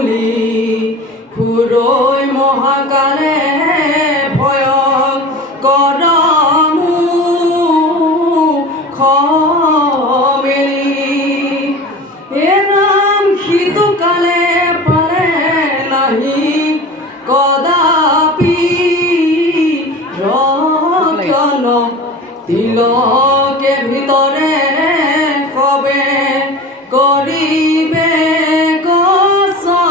বুলি ফুৰৈ মহাকালে ভয় কৰমু মেলি এ নাম সিতুকালে পালে নাহি কদাপি ৰক্ষণ তিলকে ভিতৰে কবে কৰিবে গছন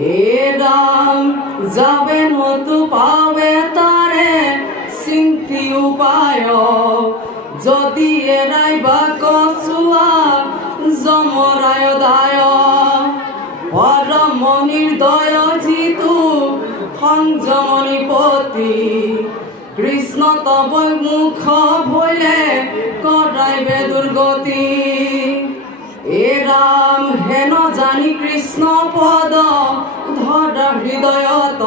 এ ৰাম যাবে নতু পাবে তাৰে চিন্তি উপায় যদি এৰাই বা কচুৱা যমৰায় দায় পৰম নিৰ্দয় যিটো সংযমনিপতি কৃষ্ণ তব মুখ ভৈলে কৰাইবে দুৰ্গতি এ ৰাম হেন জানি কৃষ্ণ পদ ধৰা হৃদয়ত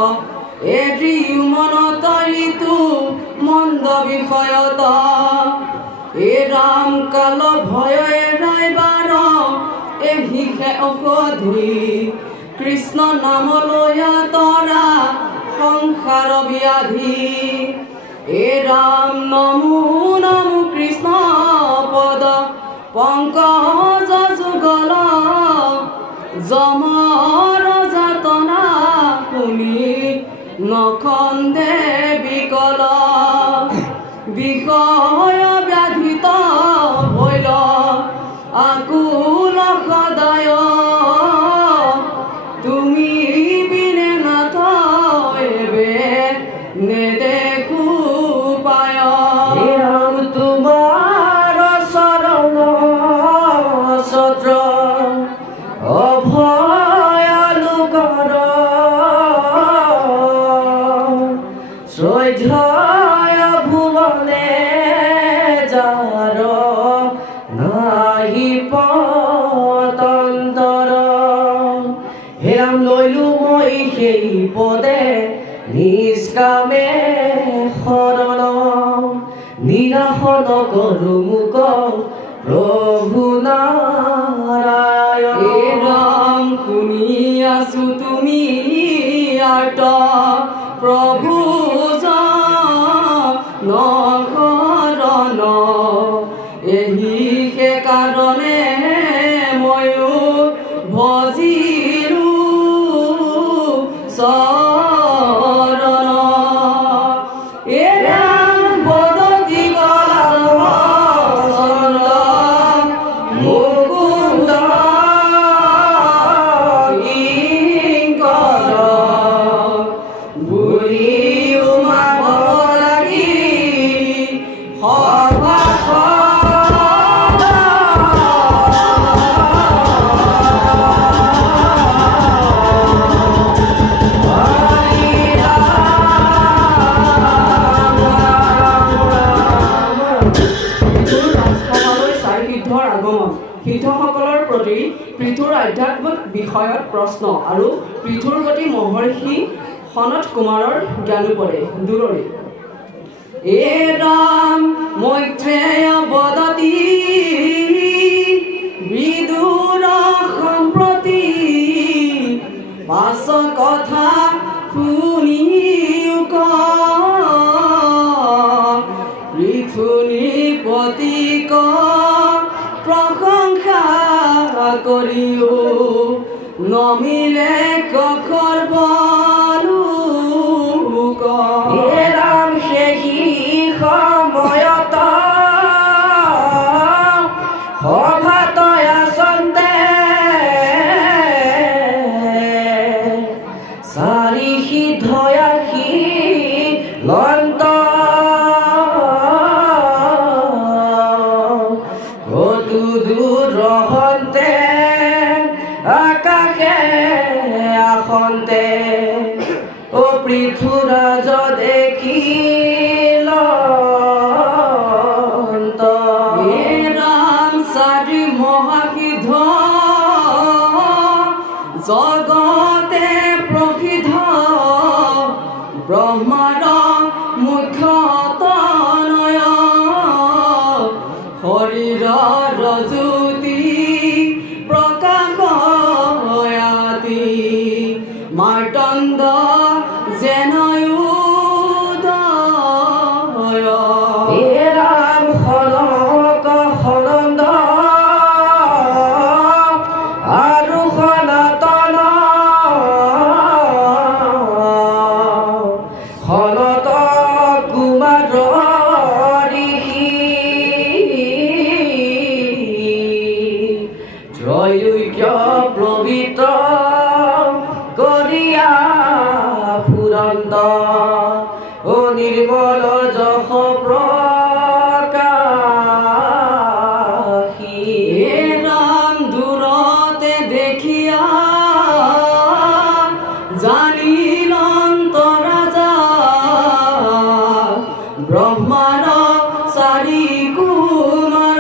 এৰি মনত ঋতু মন্দ বিষয়ত এ ৰাম কাল ভয় এৰাইবাৰ এহিষে ঔষধি কৃষ্ণ নাম লয়া তৰা সংসাৰ ব্যাধি এ ৰাম নমো নমো কৃষ্ণ পদ পংকজ যুগল যমৰ যাতনা শুনি নখন্দে বিকল বিষয় ব্যাধিত হৈল আকুল সদায় তুমি বিনে নাথ এবে নেদেখো পায় রাম তোমার শরণ সত্র অভয়ালু কর সহ্যয় ভুবনে যার নাহি পতন্তৰ হে ৰাম লৈলো মই সেই পদে নিষ্কামে শৰণ নিৰাসন কৰো মোক প্ৰভু নাৰায়ণ এ ৰাম শুনি আছো তুমি আৰ্ত প্ৰভু নশৰণ এহি সে কাৰণে ময়ো ভজিলো শৰণ এ ৰাম বদতি গলা মুকুন্দ কিংকৰ বুঢ়ী উমা লাগি সভা সিদ্ধসকলৰ প্ৰতি পৃথুৰ আধ্যাত্মিক বিষয়ত প্ৰশ্ন আৰু পৃথুৰ প্ৰতি মহৰ্ষি সনত কুমাৰৰ জ্ঞানোপদে দূৰৰে এ ৰাম মৈত্ৰেয় বদতি বিদুৰ সম্প্ৰতি পাছ কথা শুনি পৃথুনিপতিক প্ৰশংসা কৰিও নমিলে কখৰ বলুক হে ৰাম সেই সময়ত সভাত আচন্তে চাৰি সিদ্ধয়াসী লন্ত ৰহন্তে আকাশে আসন্তে ও পৃথুৰাজ দেখিল এ ৰাম চাৰি মহাসিদ্ধ জগতে প্ৰসিদ্ধ ব্ৰহ্মাৰ মুখ্য তনয় শৰীৰৰ জ্যোতি প্ৰকাশ ত্ৰৈলোক্য প্ৰভৃত কৰিয়া ফুৰন্ত ও নিৰ্মল যশ প্ৰকাশী হে ৰাম দূৰতে দেখিয়া জানিল অন্তৰাজা ব্ৰহ্মাৰ চাৰি কুমাৰ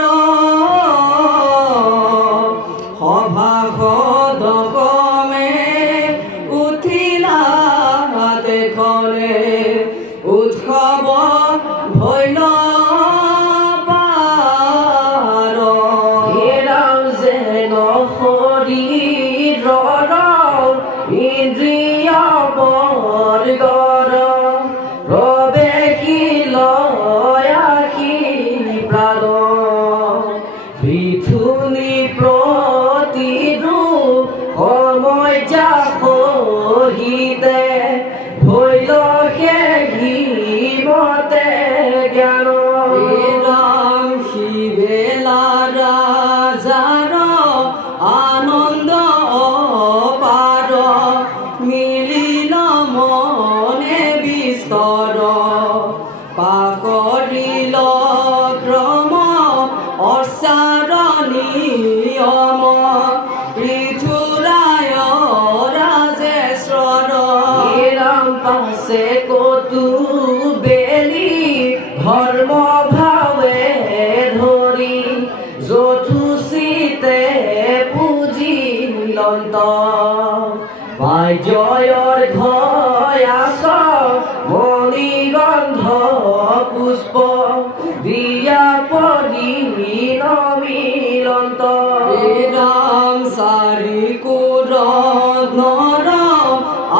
সভাসদকমে উঠিলা দেখনে উৎসৱ ভৈল পাৰ হেৰাম যেন শৰীৰৰ ইন্দ্ৰিয় বৰ্গৰ প্ৰৱেশিল আশী প্ৰাণ পৃথুনি প্ৰতিৰূপ সময় যা সহিতে ভৈল মতে জ্ঞান ৰাম শিবেলা ৰাজাৰ আনন্দ অপাৰ মিলিল মনে বিস্তৰ পাকৰিল ক্ৰম অচাৰ নিয়ম পৃথুৰায় ৰাজেশ্বৰ হেৰাম পাছে কতু বেলি ধৰ্ম ভাৱে ধৰি যথোচিতে পুজিলন্ত জয়ৰ ঘয়াস মণিগন্ধ পুষ্প দিয়া পৰি নমিলন্ত ৰাম চাৰি কোৰ নৰ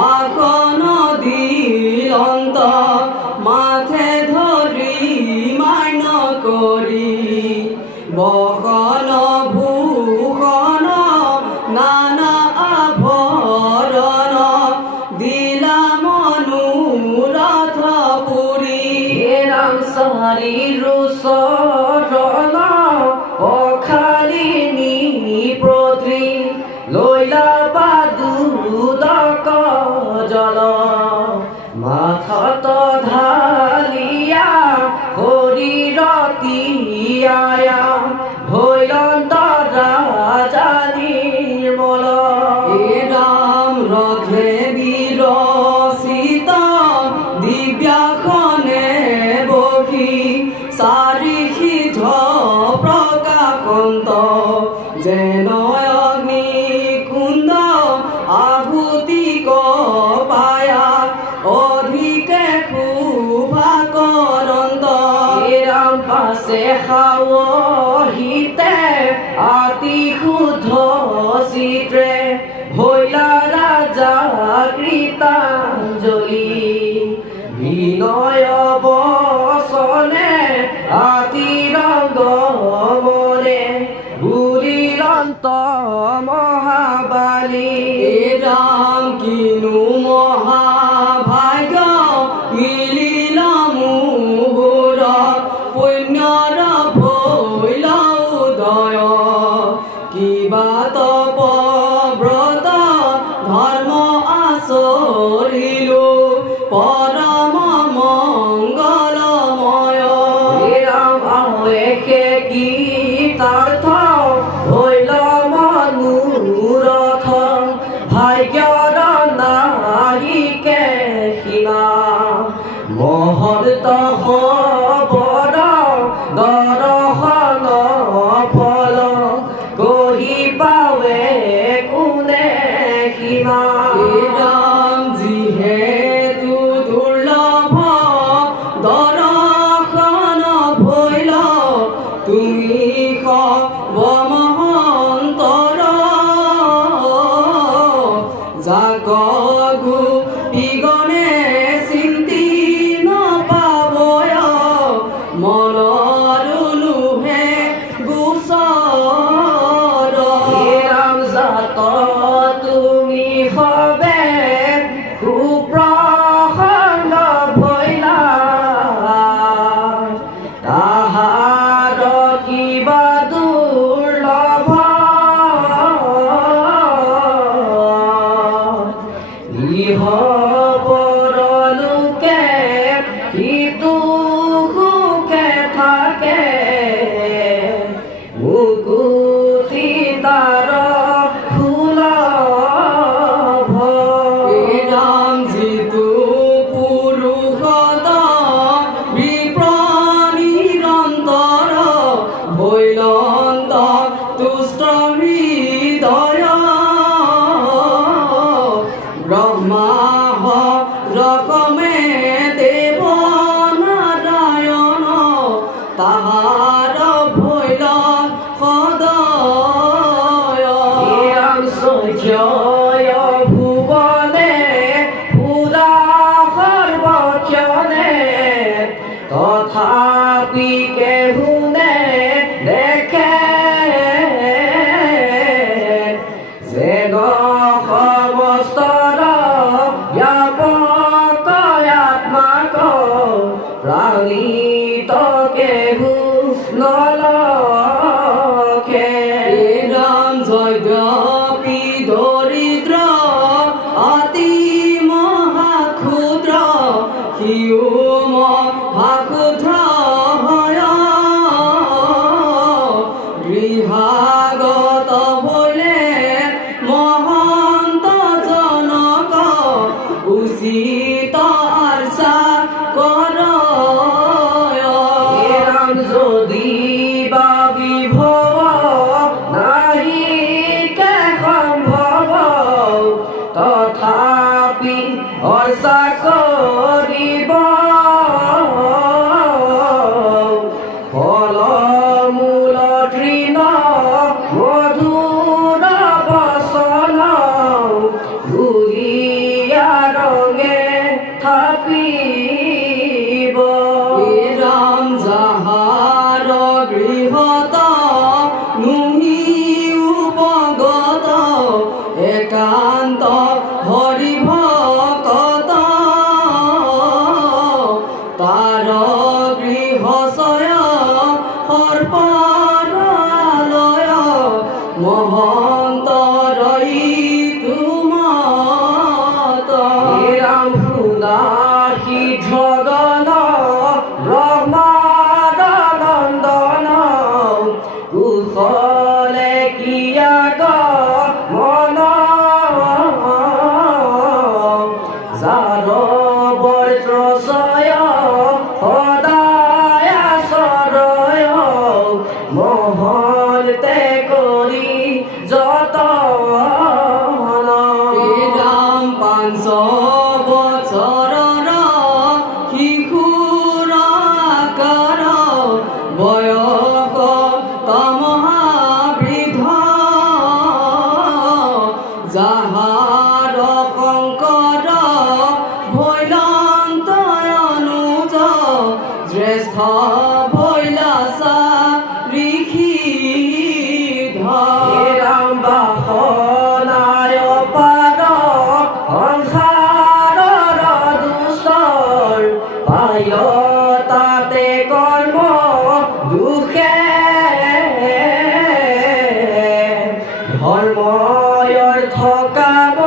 আসন দিলন্ত মাথে ধৰি মান্য কৰি বসন ভূষণ নানা আভৰণ দিলা মনোৰথ পুৰী হেৰাম চাৰিৰ চৰণ অখালিনী প্ৰতি লৈলা পাদুদক জল মাথত ঢালিয়া শৰীৰতীয়া ভৈলন্ত ৰাজা নিৰ্মল ৰাম ৰথে বিৰচিত দিব্যাসনে বহি চাৰি সিধ প্ৰকাশন্ত যেন অগ্নি কুণ্ড আহুতি কপায়া অধিকে শোভা কৰন্ত হেৰাম পাছে সাৱহিতে আতি শুদ্ধ চিত্ৰে ভৈলা ৰাজা কৃতাঞ্জলি বিনয় বচনে আতি ৰংগ মনে বুলিলন্ত মহাবালী ৰাম কিনু মহাভাগ্য মিলিল মোহৰ পুণ্যৰ ভৈল উদয় কিবা তপ ব্ৰত ধৰ্ম আচৰিলো পৰম মংগলময় হেৰাম আৱেশে গীতাৰ্থ ভৈল মনোৰথ ভাগ্যৰ নাহিকে সীমা মহন্ত খবৰ দৰ্শন ফল কহি পাৱে কোনে সীমা ৰাম যিহেতু দুৰ্লভ দৰ্শন ভৈল তুমি সৰ্বমহন্তৰ যাক গোপীগণে চিন্তি নপাবয় মনৰ লোভে গোচৰ হেৰাম জাত তুমি সবে সুপ্ৰসন্ন ভৈলা তাহাৰ কিবা দুৰ্লভ জয় ভুবনে পুৰা সৰ্বজনে তথাপি কেহুনে দেখে যেন সমস্তৰ ব্যাপক আত্মাক প্রাণিত কেহু নলখে রাম জয়ব্যাপী দরিদ্র অতি মহাক্ষুদ্র হিউ মহাক্ষুদ্র হয় গৃহাগত বলে মহন্ত জনক উচিত আর্চা কর এরাম যদি বা বিভব নাহি কে সম্ভব তথাপি অর্চা কৰিব ফলমূল তৃণ মধুৰ বচন ঘূৰিয়া ৰঙে থাপিব ৰাম যাহাৰ গৃহত নুহি উপগত একান্ত হৰি ভকত তাৰ গৃহচয় সৰ্পালয় মহন্ত ৰৈ তুমত ৰাম সুদাসী জগন ব্ৰহ্মানন্দন কুশলে কিয়াগ মন যাৰ বৰ্ত্ৰশয় সদায় আশ্ৰয় মহলতে কৰি যতন ৰাম 500 বছৰৰ শিশুৰ আকাৰ বয়স তমহাবৃদ্ধ যাহাৰ শংকৰ ভৈলন্ত অনুজ জ্যেষ্ঠ ভৈলাসা ঋষি ৰাম বাসনায় পাৰ সংসাৰৰ দুষ্টৰ পায় তাতে কৰ্ম দুখে ধৰ্ময় অৰ্থ কাম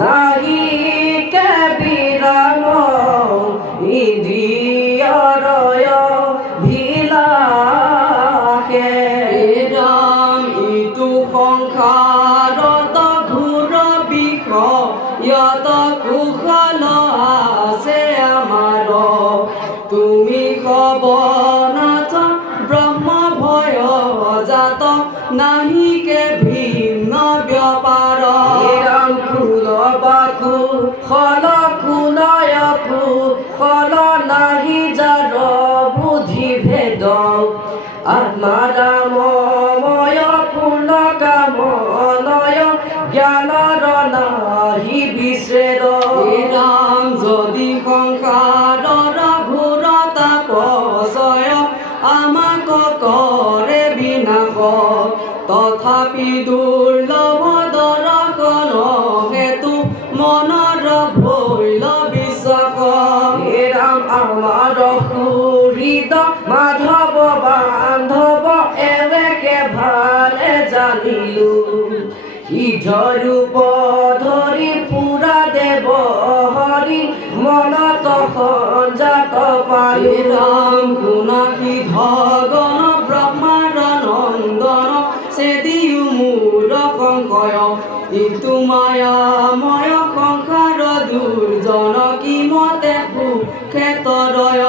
নাহি কে বিৰাম ইন্দ্ৰিয়ৰয় ভিলাসে ৰাম ইটো সংসাৰত ঘোৰ বিষয়ত কুশল আছে আমাৰ তুমি কবনাথ ব্ৰহ্ম ভয় জাত নাহিকে ভিন্ন ব্যাপাৰ ৰাম কুল বাকু ফল কুলয়কু ফল নাহি যাৰ বুদ্ধি ভেদ আত্মা ৰামময় পূৰ্ণ কামনয় জ্ঞানৰ নাহি বিচ্ছেদ ৰাম যদি সংসাৰৰ ঘোৰ তাপসয় আমাক কৰে বিনাশ তথাপি দুৰ্লভ দৰ্শন হেতু মনৰ ভৈল বিশ্বাস ৰাম আমাৰ সুহৃদ মাধৱ বান্ধৱ এবেকে ভালে জানিলো সিদ্ধৰূপ ধৰি পুৰা দেৱ হৰি মনত সঞ্জাত পালো ৰাম গুণাকি ধগন ব্ৰহ্মাৰ নন্দন সেদিও মূৰ সংশয় ইটো মায়াময় সংসাৰ দুৰ্জন কি মতে সুখেতৰয়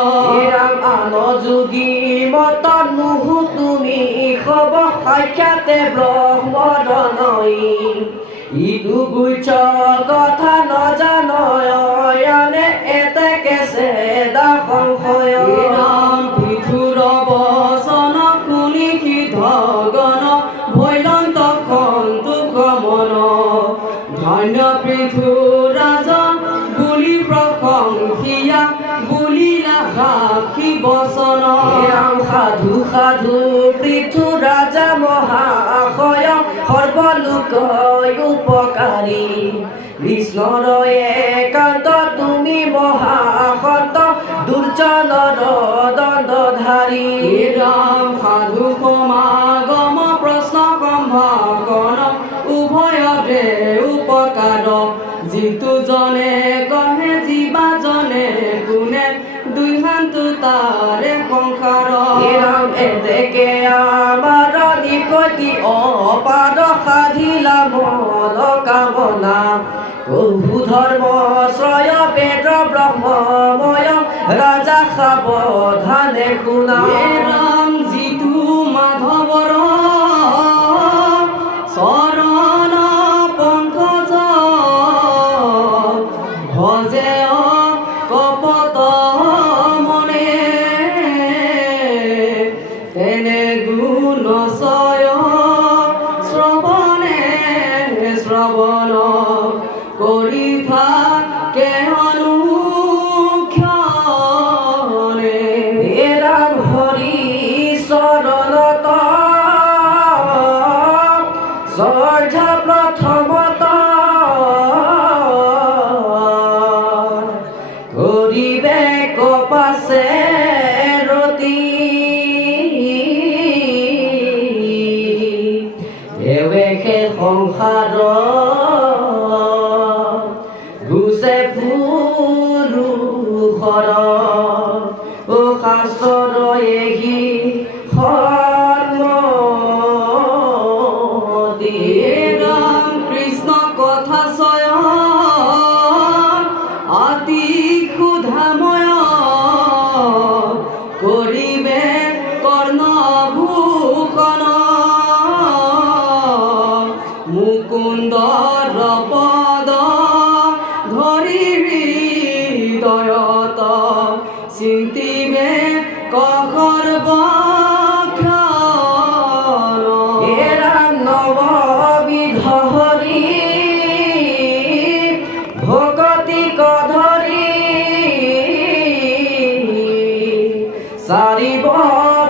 ৰাম আন যোগী মত নুহু তুমি খব সাক্ষাতে ব্ৰহ্মদনই ইটো গুচ্ছ কথা নজানয়নে এতেকে চেদা সংশয় ৰাম পৃথুৰ বচন শুনি ধগন ভৈলন্ত সন্তোষ মন ধন্য পৃথু ৰাজা বুলি প্ৰশংসিয়া বুলিলা সাক্ষী বচন সাধু সাধু পৃথু ৰাজা মহাশয় সৰ্বলোক উপকাৰী কৃষ্ণৰ একান্ত তুমি মহাসন্ত দুৰ্জনৰ দণ্ডধাৰী ৰাম সাধু সমাগম প্ৰশ্ন সম্ভাষণ উভয়তে উপকাৰ যিটো জনে কহে জীৱাজনে কোনে দুই হান্তু তাৰে সংসাৰ ৰাম এতেকে আমাৰ নিকটি অপাদ সাধিলা মন কামনা প্ৰভু ধৰ্ম শ্ৰয় বেদ ব্ৰহ্মময় ৰাজা সাৱধানে শুনা ৰাম যিটো মাধৱৰ চৰণ পংকজ ভজে কপট মনে তেনে গুণ চয় শ্ৰৱণে শ্ৰৱণ কৰি থাকে অনুক্ষণে ৰাম হৰি চৰণত জৰ্জ প্ৰথমত কৰিবে কপাছে ৰতি দেৱেশে সংসাৰ গুছে পুৰুষৰ ও শাস্ত্ৰৰ এহি সন্মতি ৰাম কৃষ্ণ কথা চয় অতি ক্ষুধাময় কৰিবে কৰ্ণভূষণ মুকুন্দৰ পদ ধৰি হৃদয়ত চিন্তিবে কসৰ্বক্ষণ ৰাম নৱবিধ হৰি ভগতি কধৰি চাৰিব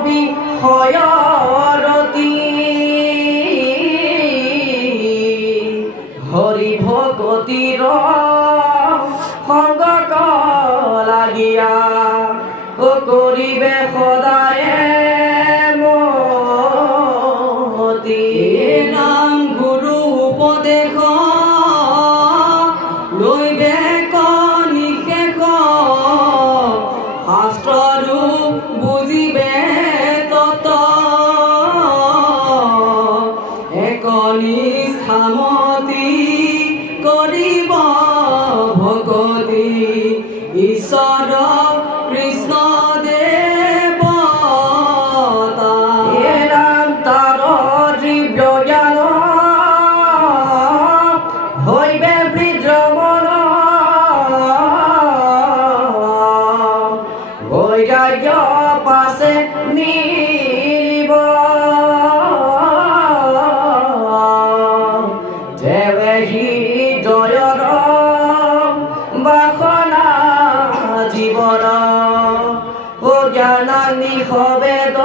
বিষয়ৰতি হৰি ভগতিৰ সংগ লাগিয়া কৰিবে সদায়ে মতি নাম গুৰু উপদেশ লৈবে নিশেষ শাস্ত্ৰৰো বুজিবে তত এক নিষ্ঠামতি কৰিব ভগতি ঈশ্বৰ কৃষ্ণ দেৱতা ৰাম তাৰ দিব্য জ্ঞান হৈবে বিদ্ৰমণ বৈৰাগ্য পাছে মিলিব দেৱেহি জয়ৰ বাসনা জীৱৰ ও জ্ঞানাগ্নি সবেদ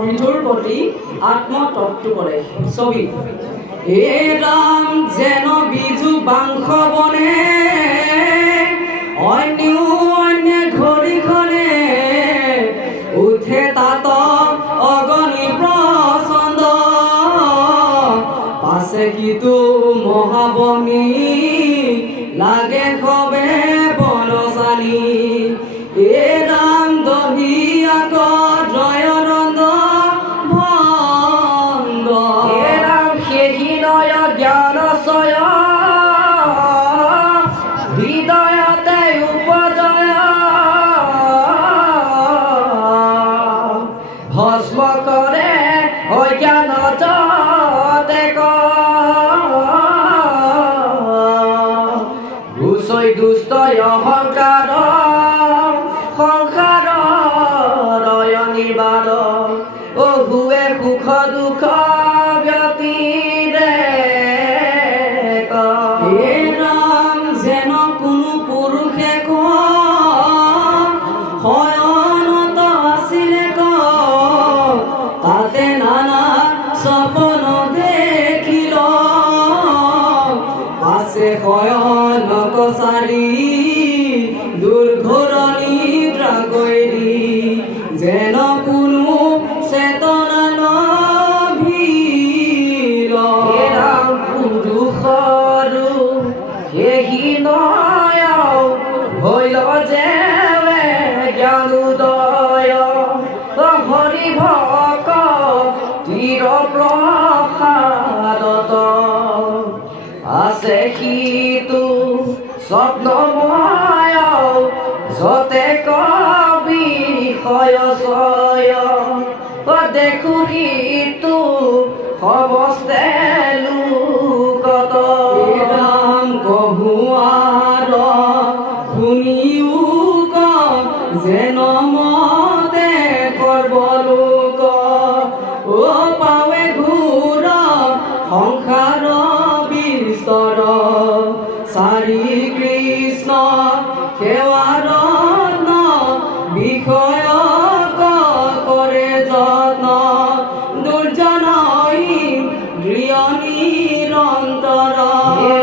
পৃথুৰ প্ৰতি আত্মতত্ত্ব কৰে ছবি এ ৰাম যেন বিজু বাংশ বনে অন্য ঘড়ীখনে উঠে তাত অগণি প্ৰচণ্ড পাছে কিটো মহাবনী লাগে সবে বনচানী এ ৰাম দহি আক জয়নন্দ ভন্দ ৰাম সেহি নয় জ্ঞান চয় হৃদয়তে উপজয় ভস্ম কৰে অজ্ঞান জতে ঘুচৈ দুষ্ট অহংকাৰ সংসাৰ নিবাৰ অহুৱে সুখ দুখ দেখো কিন্তু সমস্তে লোকত নাম কহুয়াৰ শুনিও যেন মতে সৰ্বলোক ও পাৱে ঘূৰ সংসাৰ বিস্তৰ চাৰি কৃষ্ণ সেৱাৰ বিষয় কৰে যত্ন দুৰ্জনই গৃহ নিৰন্তৰ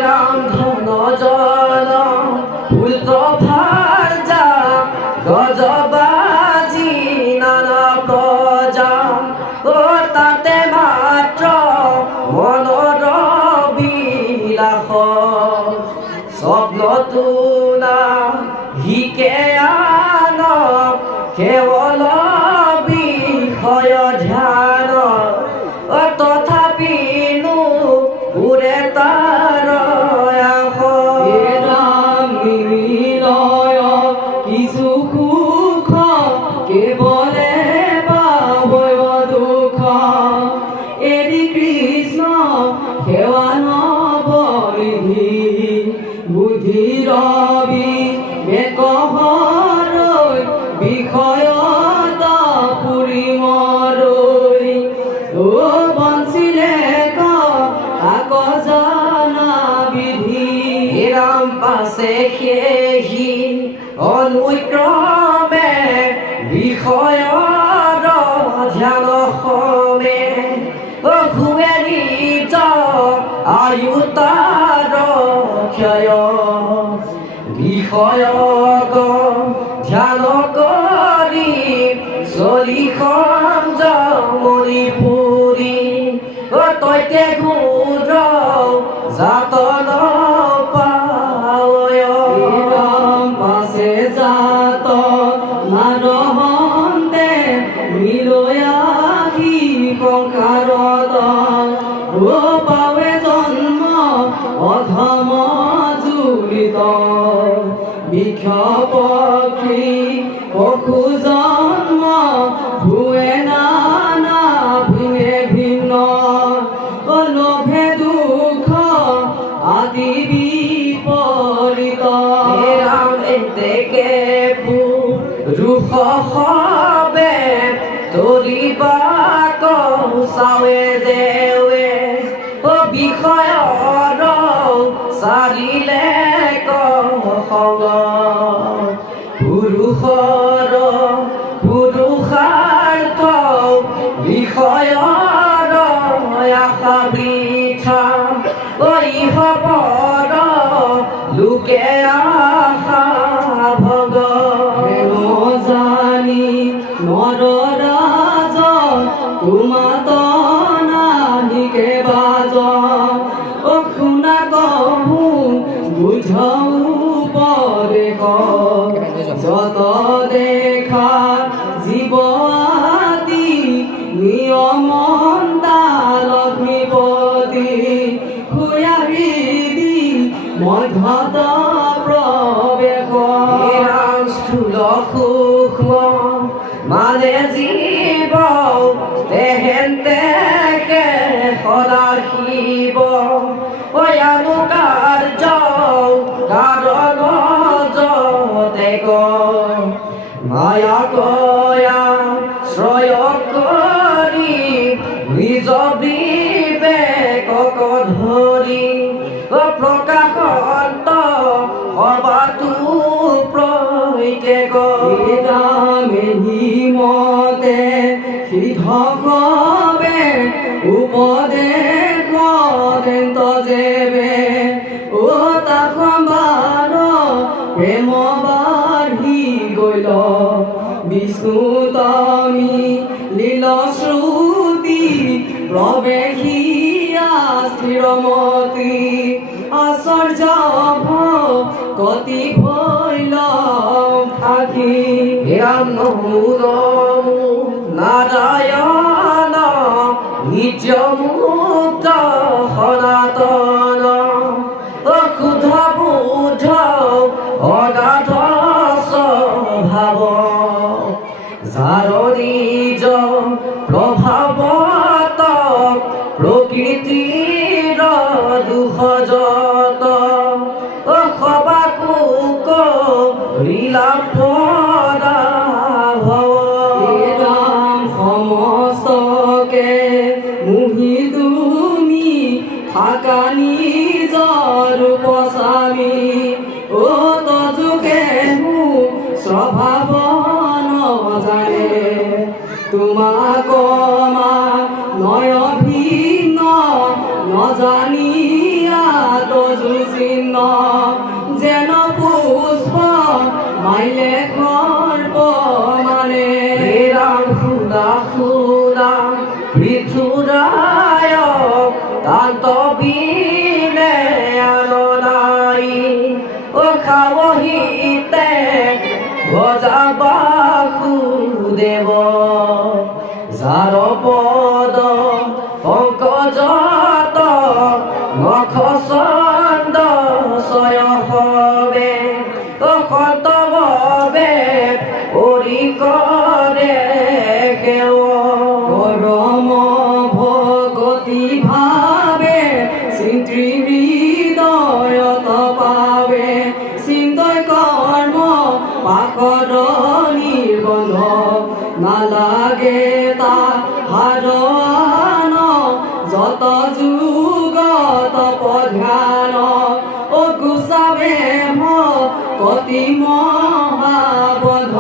ৰাম ধন জন উল্ট ভাজা গজবাজি নানা প্ৰজা ও তাতে মাত্ৰ মনৰ বিলাস স্বপ্ন তুনা হিকে আন কেৱল বিষয় ধ্যান তথাপিনো উৰে তাৰ ৰাম নিলয় কিছু সুখ কেৱলে পাবয় দুখ এৰি কৃষ্ণ সেৱা নৱনিধি বুদ্ধি ৰবি বেকহৰৈ বিষয়ত পুৰি মৰৈ ও বঞ্চিলে কাকজনা বিধি ৰাম পাছে সেহি অনুক্ৰমে বিষয়ৰ ধ্যান সমে ঘূৰে নিজ আয়ু তাৰ ক্ষয় বিষয়ক ধ্যান কৰি চলি সংযমনি পুৰি তৈতে ঘূৰ যাতন পায় ৰাম পাছে জাত নাৰহন্তে মিলয়াহি সংসাৰত ও পাৱে জন্ম অধম জুৰিত বৃক্ষ পক্ষী পশু জন্ম ভুৱে নানা ভিনে ভিন্ন লোভে দুখ আদি বিপৰীত ৰাম এতেকে পুৰুষ হবে তৰিবা কৌচাৱে দেৱে বিষয়ৰ চাৰিলে কংগ পুৰুষৰ পুৰুষাৰ্থ বিষয়ৰ আশা বৃথা ইহ পৰ লোকে আশা ভগ জানি নৰৰাজ তোমাত নাহিকে বাজ শুনা কহো বুঝৌ পদেশ যত দেখা জীৱ আদি নিয়মন্তা লক্ষ্মীপতি খুয়া হৃদি মধ্যত প্ৰৱেশ স্থূল সূক্ষ্ম মানে জীৱ তেহেন্তে সদাশিৱ অয়ানু কাৰ্য কাৰণ যতে মায়া কয়া শ্ৰয় কৰি নিজ বিবেকক ধৰি প্ৰকাশন্ত সবাতো প্ৰত্যেক মেহি মতে সিদ্ধবে উপদেশ যেবে ও তাকম্বাৰ প্ৰেম বাঢ়ি গল বিষ্ণু তমি লীল শ্ৰুতি প্ৰৱেশিয়া স্থিৰমতি আশ্চৰ্য কতি ভৈল আখি ৰাম নমো নাৰায়ণ নিত্য মুক্ত সনাতন অশুদ্ধ বুদ্ধ অগাধ স্বভাৱ যাৰ নিজ প্ৰভাৱ প্ৰকৃতিৰ দুখ যত সবাকো কৰিলা পদা এৰাম সমস্তকে মুহি তুমি থাকা নিজৰ উপস্বামী ও তজুকে স্বভাৱ নজানে তোমাক মা নয় ভিন্ন নজানিয়া তজু চিহ্ন যেন পুষ্প মাইলে খর্প মানে ৰাম সুদা সুদা পৃথুৰায় তান্ত বিনে আননাই খাৱহিতে ভজাবা সুদেৱ যাৰ পদ পংকজত নখ চন্দ ছয়সবে সতভাৱে পৰি কৰে সেৱ পরম ভগতি ভাবে সিন্ত্রি হৃদয়ত পাবে চিন্তয় কর্ম পাকর নির্বন্ধ নালাগে তার হারান যত যুগত ধ্যান ও গুসাবে কতি মহাবধ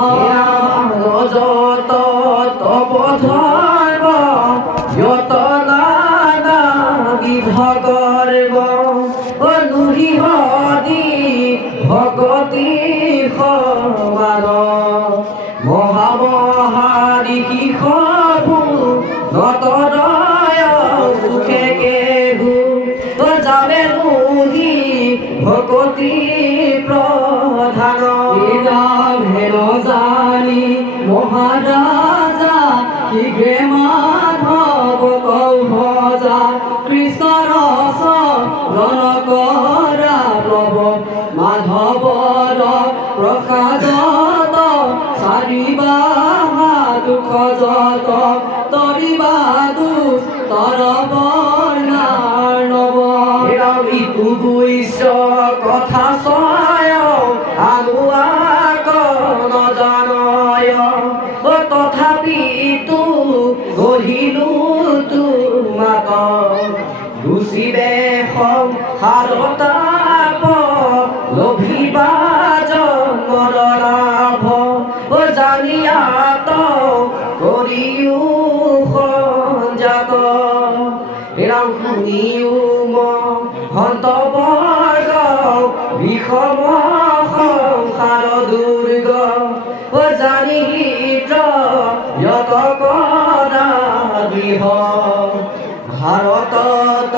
যত তপ ধর্ম যত নানা বিধ গর্ব নুহি হদি ভগতি সমান মহামহারি সবু নতরয় সুখে কেহু যাবে নুহি ভগতি প্রধান হেন জানি মহারাজা শীঘ্রে মাধব কৌভজা কৃষ্ণ রস রণ করা প্রভ মাধবর প্রসাদত সারিবা দুঃখ যত তরিবা দুস্তর বর্ণার্ণব ঋতু গুইছ কথা সয় আগুয়াক নজানয় তথাপি তু গঢ়িলো তোমাক ৰুচিবে সংসাৰতাপ লভিবা জন্মৰ লাভ জানিয়াত কৰিও সঞ্জাত ৰাম শুনিও হন্তবৰ্গ বিষম সংসাৰ দুৰ্গ জানি যত কৰা গৃহ ভাৰতত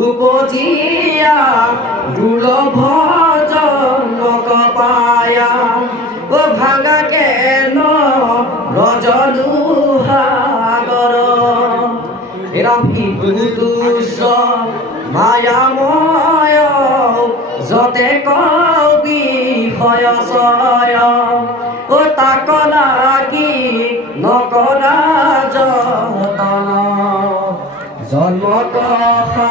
উপজিয়া দুৰ্লভ জন্মক পায়া ভাঙাকে ন ৰজলু সাগৰ এৰম তুষ মায়াময় যতে কবি বিষয় ও তাক লাগি নকৰা যতন জন্ম কথা